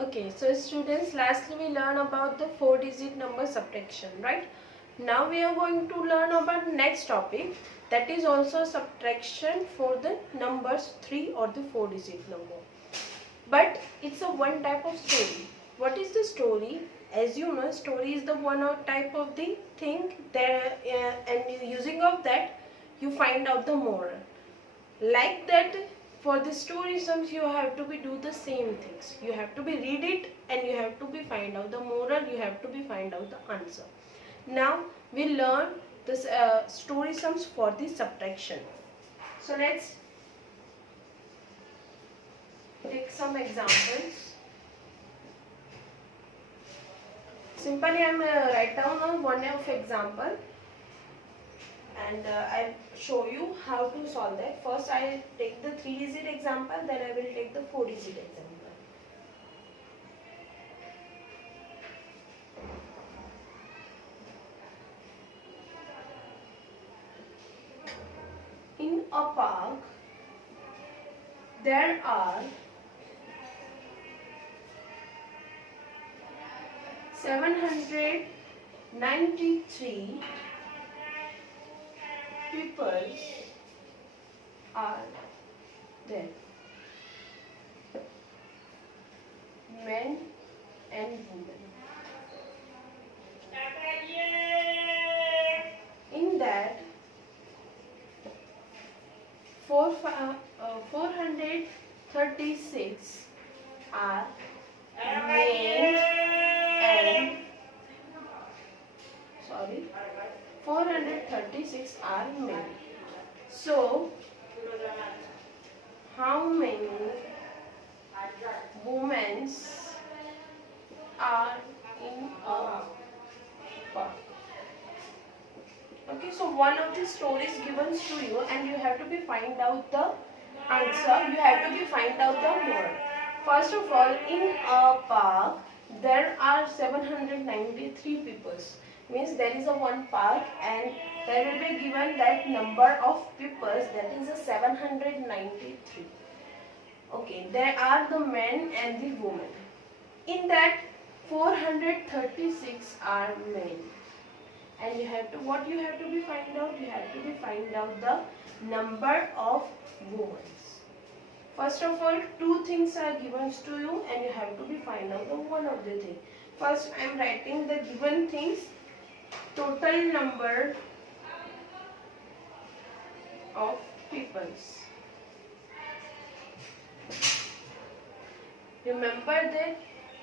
Okay, so students, lastly we learn about the 4-digit number subtraction, right? Now we are going to learn about next topic, that is also subtraction for the numbers 3 or the 4-digit number. But it's a one type of story. What is the story? As you know, story is the one type of the thing there, and using of that you find out the moral. Like that, for the story sums you have to be do the same things. You have to be read it and you have to be find out the moral, you have to be find out the answer. Now we learn this story sums for the subtraction. So let's take some examples. Simply I am write down one of example and I show you how to solve that. First I take the 3-digit example, then I will take the 4-digit example. In a park there are 793 people are there, men and women. In that 436 are men and 436 are men. So how many women are in a park? Okay, so one of the stories given to you and you have to be find out the answer. You have to be find out the moral. First of all, in a park there are 793 people. Means there is a one park and there will be given that number of people, that is a 793. Okay, there are the men and the women. In that 436 are men. And you have to, what you have to be find out? You have to be find out the number of women. First of all, two things are given to you and you have to be find out the one of the thing. First I am writing the given things, total number of peoples. Remember that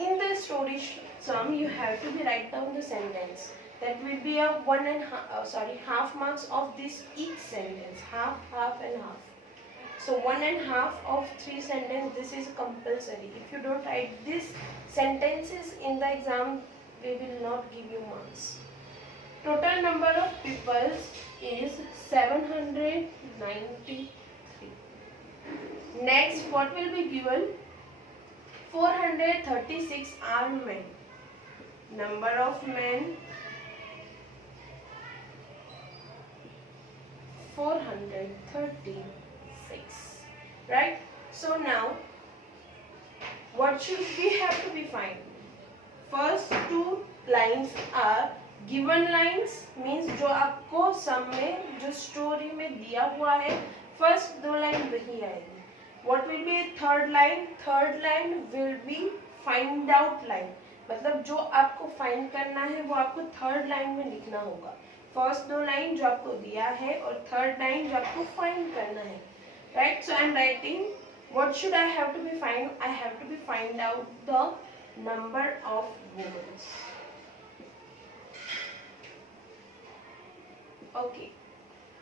in the story sum you have to be write down the sentence. That will be a half marks of this each sentence, half and half. So 1 and half of 3 sentences, this is compulsory. If you don't write these sentences in the exam, we will not give you marks. Total number of people is 793. Next, what will be given? 436 are men. Number of men 436. Right? So now, what should we have to be find? First two lines are given lines, means जो आपको सम में जो story में दिया हुआ है first दो line वही आएगी. What will be third line? Third line will be find out line. मतलब जो आपको find करना है वो आपको थर्ड लाइन में लिखना होगा. फर्स्ट दो लाइन जो आपको दिया है और थर्ड लाइन जो आपको find करना है. Right? So I am writing. What should I have to be find? I have to be find out the number of women. Okay.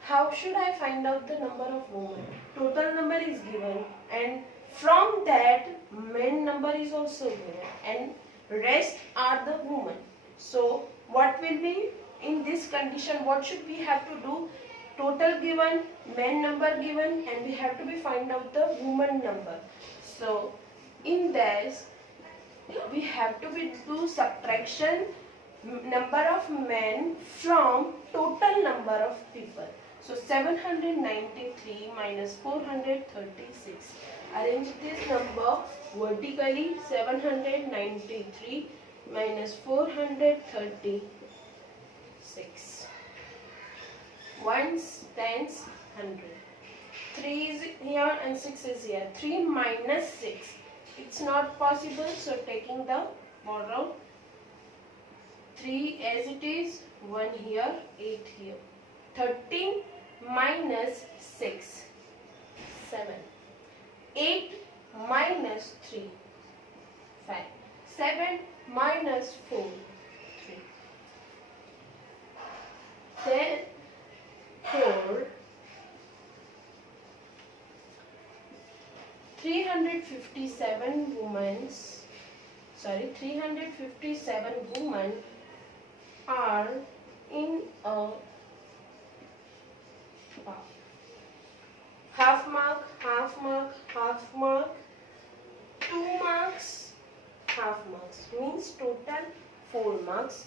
How should I find out the number of women? Total number is given and from that men number is also given and rest are the women. So what will be in this condition? What should we have to do? Total given, men number given, and we have to be find out the woman number. So in this we have to be do subtraction number of men from total number of people. So 793 minus 436. Arrange this number vertically. 793 minus 436. Ones, tens, 100. 3 is here and 6 is here. 3 minus 6. It's not possible, so taking the borrow. 3 as it is, 1 here, 8 here. 13 minus 6, 7. 8 minus 3, 5. 7 minus 4, 3. Then 4. 357 women are in a half mark, 2 marks, half marks, means total 4 marks.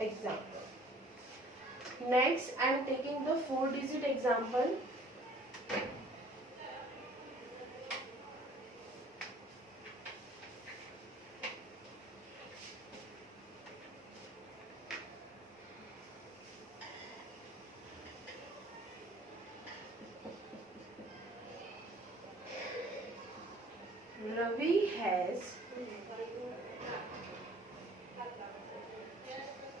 Example. Next, I am taking the 4-digit example. Ravi has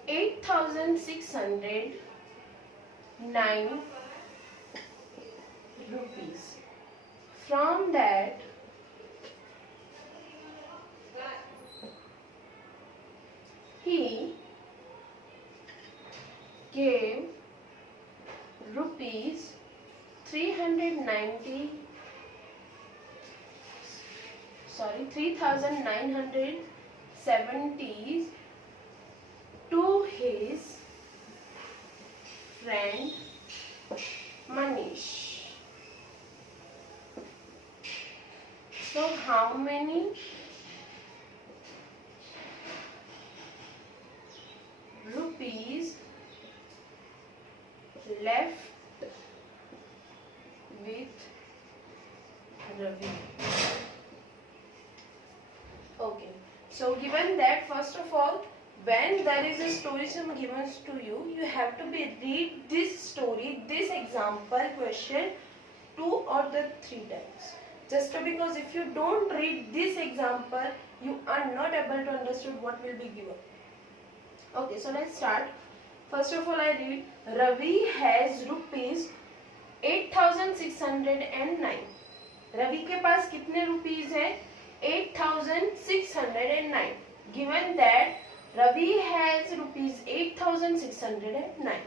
8,609 rupees. From that, he gave rupees 3,970 to his friend Manish. So how many rupees left with Ravi? Okay, so given that, first of all, when there is a story sum given to you, you have to read this story, this example question 2 or the 3 times. Just because if you don't read this example, you are not able to understand what will be given. Okay, so let's start. First of all, I read Ravi has rupees 8,609. Ravi के पास कितने rupees है? 8,609. Given that Ravi has rupees 8,609.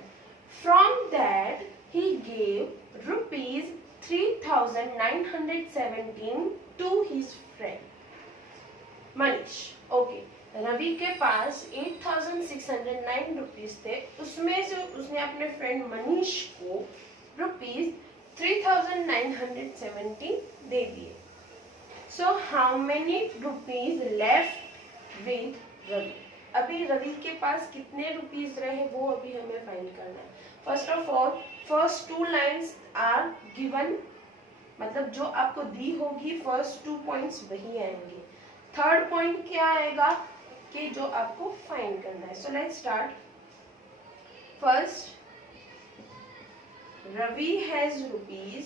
From that he gave rupees 3,917 to his friend Manish. Okay, Ravi के पास 8,609 rupees थे, उसमें से उसने अपने friend Manish को रुपीस 3,917 दे दिए. So how many rupees left with Ravi? अभी रवि के पास कितने रुपीस रहे वो अभी हमें फाइंड करना है. First of all, first 2 lines are given, मतलब जो आपको दी होगी फर्स्ट 2 पॉइंट्स वही आएंगे. थर्ड पॉइंट क्या आएगा कि जो आपको फाइंड करना है. So let's start. First, Ravi has rupees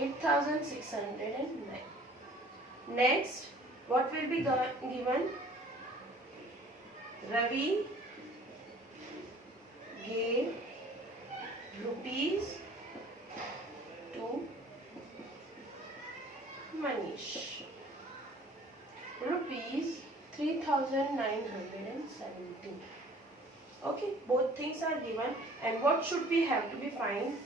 8,609. Next, what will be given? Ravi gave rupees to Manish. Rupees 3,917. Okay, both things are given, and what should we have to be find?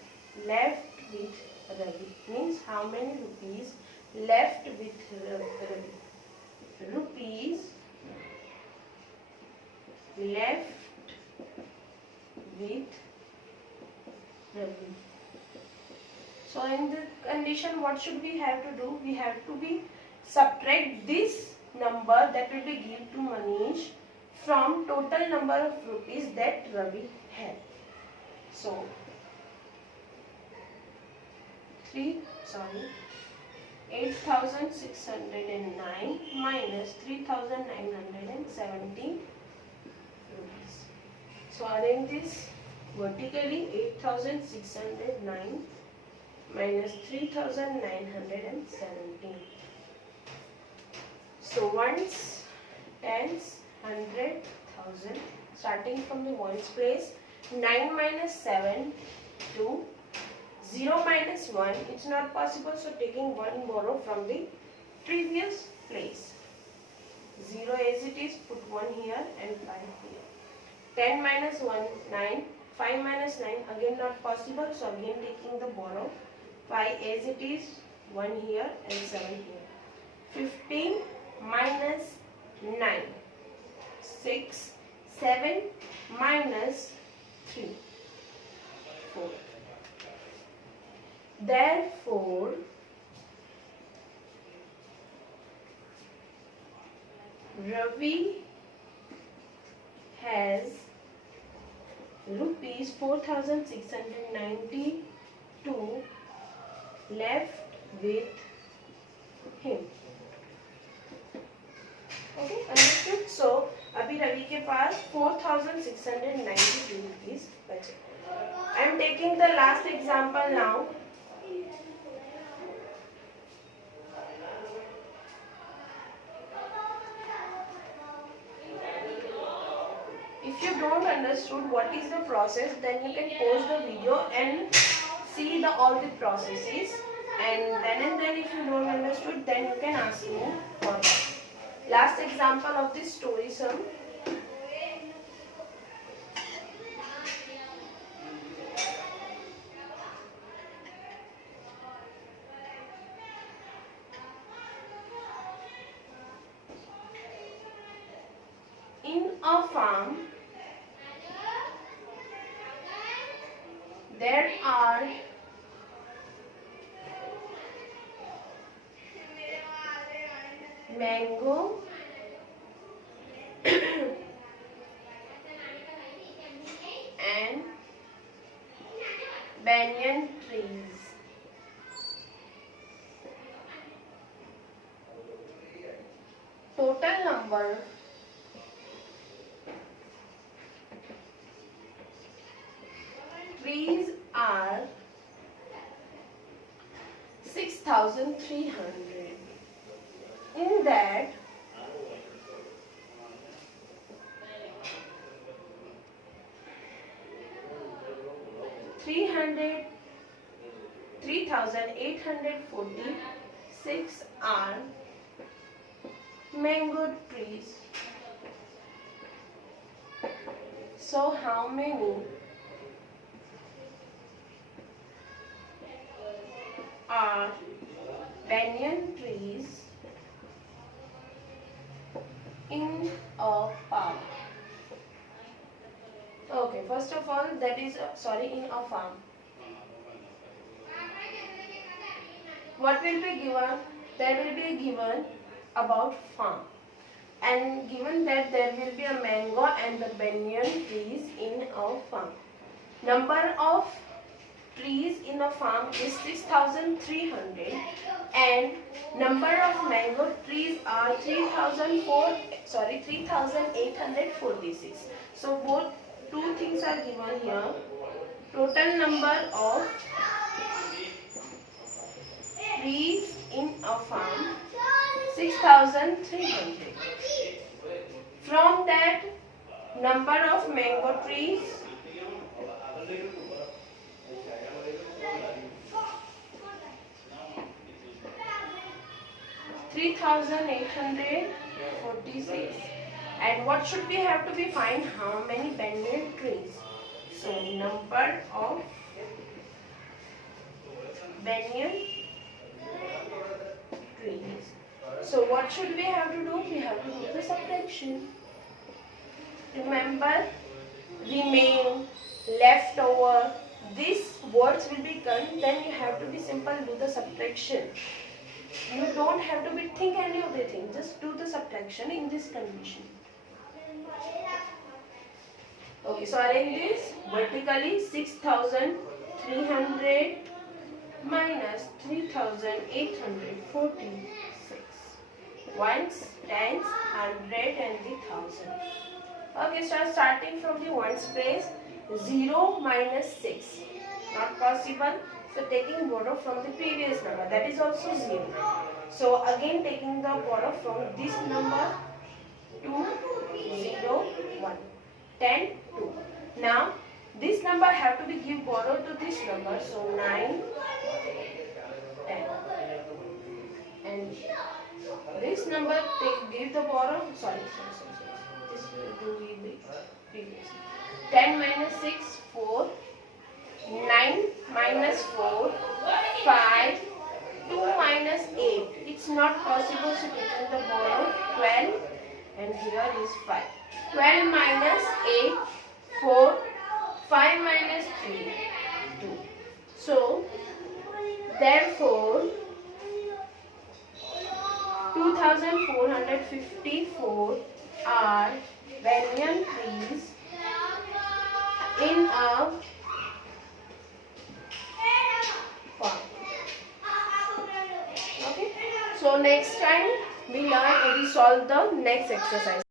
Left with Ravi, means how many rupees left with Ravi. Rupees left with Ravi. So in the condition, what should we have to do? We have to be subtract this number that will be given to Manish from total number of rupees that Ravi had. So 8,609 minus 3,917 rupees. So arrange this vertically. 8,609 minus 3,917. So ones, tens, 100, 1,000. Starting from the ones place. 9 minus 7, 2. 0 minus 1, it's not possible, so taking 1 borrow from the previous place. 0 as it is, put 1 here and 5 here. 10 minus 1, 9. 5 minus 9, again not possible, so again taking the borrow. 5 as it is, 1 here and 7 here. 15 minus 9. 6, 7 minus 3. 4. Therefore, Ravi has rupees 4,692 left with him. Okay, understood? So, अभी रवि के पास 4,692 rupees बचे. I am taking the last example now. If you don't understood what is the process, then you can pause the video and see all the processes, and then if you don't understood, then you can ask me for that. Last example of this story sum. In a farm, there are mango and banyan trees. Total number trees are 6,300. In that, 3,846 are mango trees. So how many are banyan trees in a park? Okay, first of all, that is in a farm. What will be given? There will be given about farm, and given that there will be a mango and the banyan trees in a farm. Number of trees in a farm is 6,300 and number of mango trees are 3,846. So both two things are given here. Total number of trees in a farm 6,300. From that, number of mango trees 3,846. And what should we have to be find? How many banyan trees? So number of banyan trees. So what should we have to do? We have to do the subtraction. Remember, remain, leftover, these words will be done. Then you have to be simple, do the subtraction. You don't have to be think any of the things. Just do the subtraction in this condition. Okay, so arrange this vertically. 6,300 minus 3,846. Ones, tens, hundred, and the thousand. Okay, starting from the ones place. 0 minus 6. Not possible. So taking borrow from the previous number, that is also 0. So again taking the borrow from this number, 2, 0, 1, 10, 2. Now this number have to be give borrow to this number, so 9, 10. And this number give the borrow, sorry. This will do the previous. 10 minus 6, 4. 9 minus 4, 5, 2 minus 8. It's not possible, so taking the borrow 12, and here is 5. 12 minus 8, 4, 5 minus 3, 2. So, therefore, 2,454 are banyan trees in a farm. Okay. So next time we solve the next exercise.